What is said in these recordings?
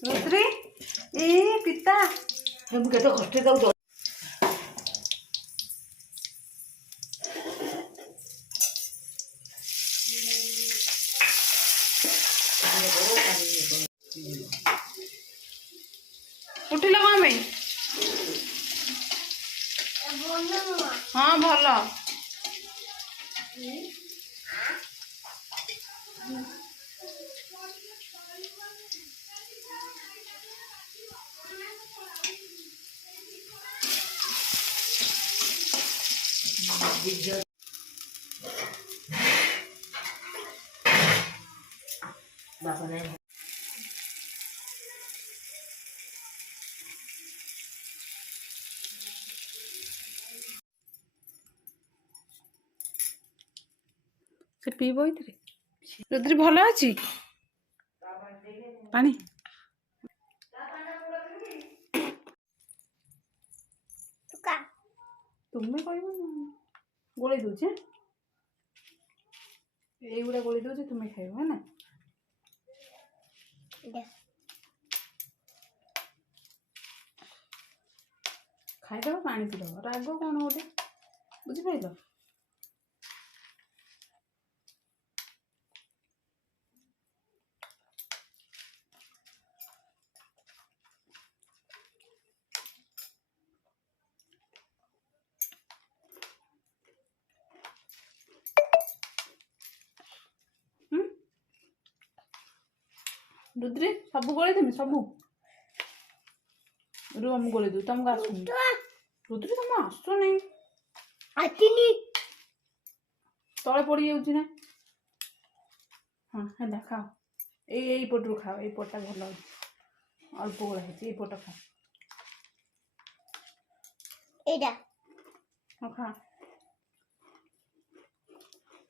रुद्री ए पिता हम केतो कष्ट जाऊ उठिल कौन भाई हाँ भल बापा ने से पीब रुद्री भल अच्छी पानी तुम्हें कह गोल दूचे युवा गोल दूचे तुम्हें खाइब है ना खाईद पा पीद राग कौन गोटे बुझिपार रुद्री सब गोले देमी सब रु हम गोले दू तुमको आसुनी रुद्री तुम आसु नहीं आतिनी तले पड़ जाऊँ ना हाँ है खाओ यही पटू खाओ ये पटा भल अल्प गोला है पट खा एडा हाँ खा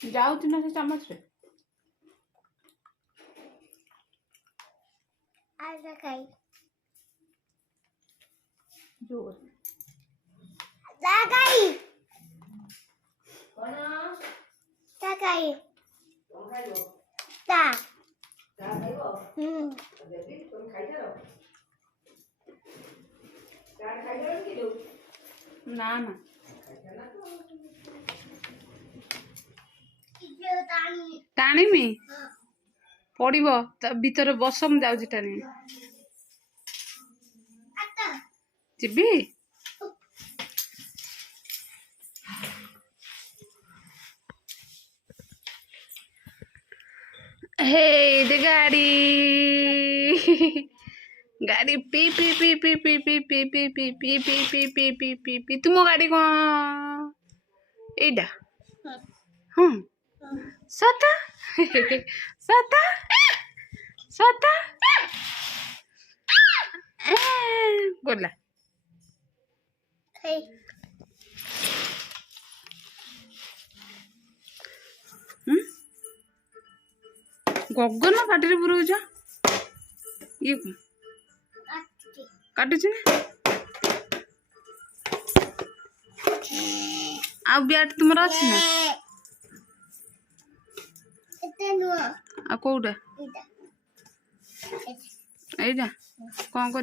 जाऊँ ना से चम्मच रे आजा खाई जोर जागाई कौन जागाई तुम खाइबो ता खाइबो बेबी तुम खाइ जाओ खाइ जाओ कि दो ना ना टाणीमी पड़ो भीतर बस मुझे जाऊँ टाणी जीवी हे दे गाड़ी गाड़ी P P P P P P P P P P P P P P P P तुम गाड़ी कौन एडा हाँ सता सता सता गोला गगन पाटी पुरौच ये काटुच ना आ ब्याट तुम अच्छी ना आ कौटा एटा कौन कर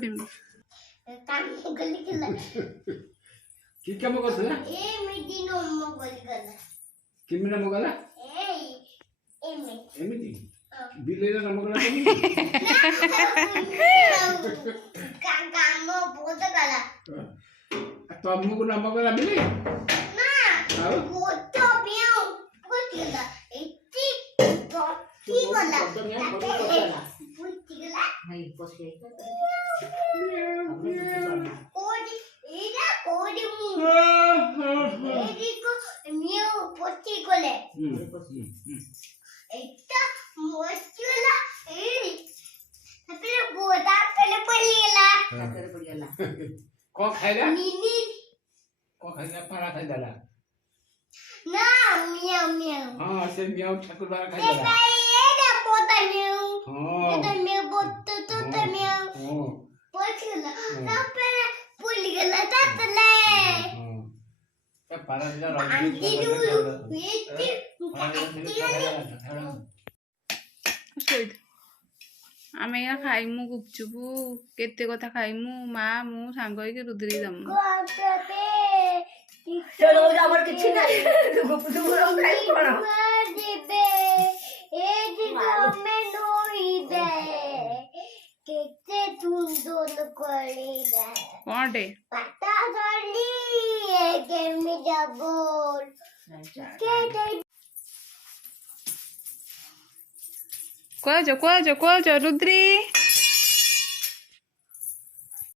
कि काम करथला ए मिटी नो मो गली गला किमिना मगला ए एमे एमिति बिलेला नमगला काम बहुत गला तो अम्मू को नमगला बिले ना आओ बहुत पियो बहुत गला इतनी की गला बहुत गला नहीं पोसे कोडी एला कोडी मु एडी को मियो पोती गले एकटा मोचला ए फिर बोदा पहले पड़ीला करे पड़ियाला को खाइला मिनी को खाइला पारा खाइला ना मियाओ मियाओ हां से मियाओ ठाकुर बारा ए खाइला भाई ये ना पोता मियाओ हां ये तो मियाओ पोता तो मियाओ हां पोचला ना पहले पुल गला ततले हां क्या पारा दिला आंटी दू ये शोध आमे या खाइमु गुपचुपु केते कथा खाइमु माँ मु सांग होइके रुद्री दमु चलो ଆମର କିଛି ନାହିଁ ଗୁପଚୁପ ଖାଇ କଣ ଯିବେ ଏ ଆମେ ନୋଇବେ କେତେ ସୁନ୍ଦର କରିବେ कौनटे ପାଟା ଧରି କେମି যাব कुछ रुद्री